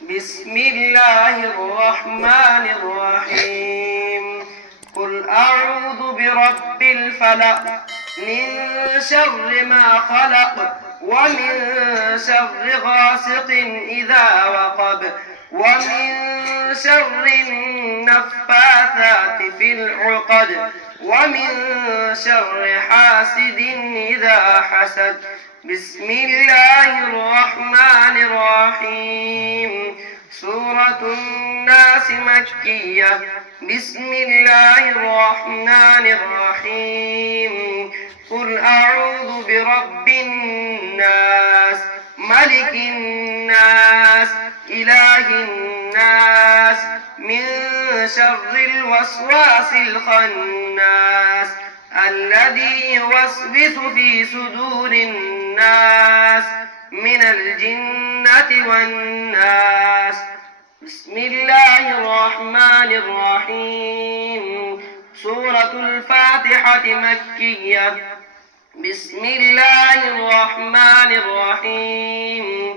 بسم الله الرحمن الرحيم قل أعوذ برب الفلق من شر ما خلق ومن شر غاسق إذا وقب ومن شر النفاثات في العقد ومن شر حاسد إذا حسد بسم الله الرحمن الرحيم سورة الناس مكية بسم الله الرحمن الرحيم قل أعوذ برب الناس ملك الناس إله الناس من شر الوسواس الخناس الذي يوسوس في صدور الناس من الجنة والناس بسم الله الرحمن الرحيم سورة الفاتحة مكية بسم الله الرحمن الرحيم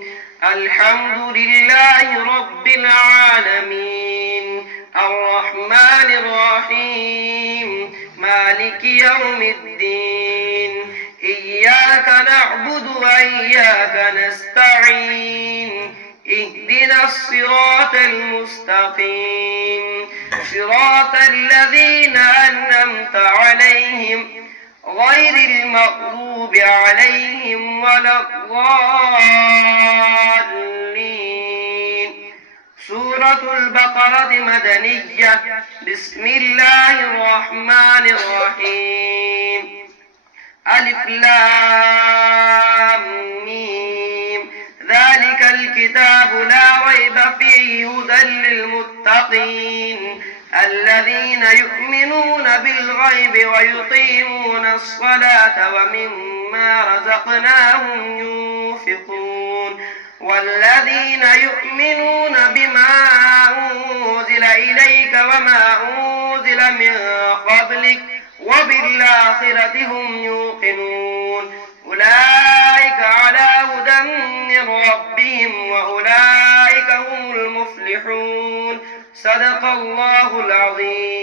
الحمد لله رب العالمين الرحمن الرحيم مالك يوم الدين إياك نعبد وإياك نستعين اهدنا الصراط المستقيم صراط الذين أنعمت عليهم غير المغضوب عليهم ولا الضالين سورة البقرة مدنية بسم الله الرحمن الرحيم ألف لام ميم ذلك الكتاب لا ريب فيه هدى للمتقين الذين يؤمنون بالغيب ويقيمون الصلاة ومما رزقناهم ينفقون والذين يؤمنون بما أنزل إليك وما أنزل من قبلك وبالآخرة هم يوقنون أولئك على هدى من ربهم وأولئك هم المفلحون صدق الله العظيم.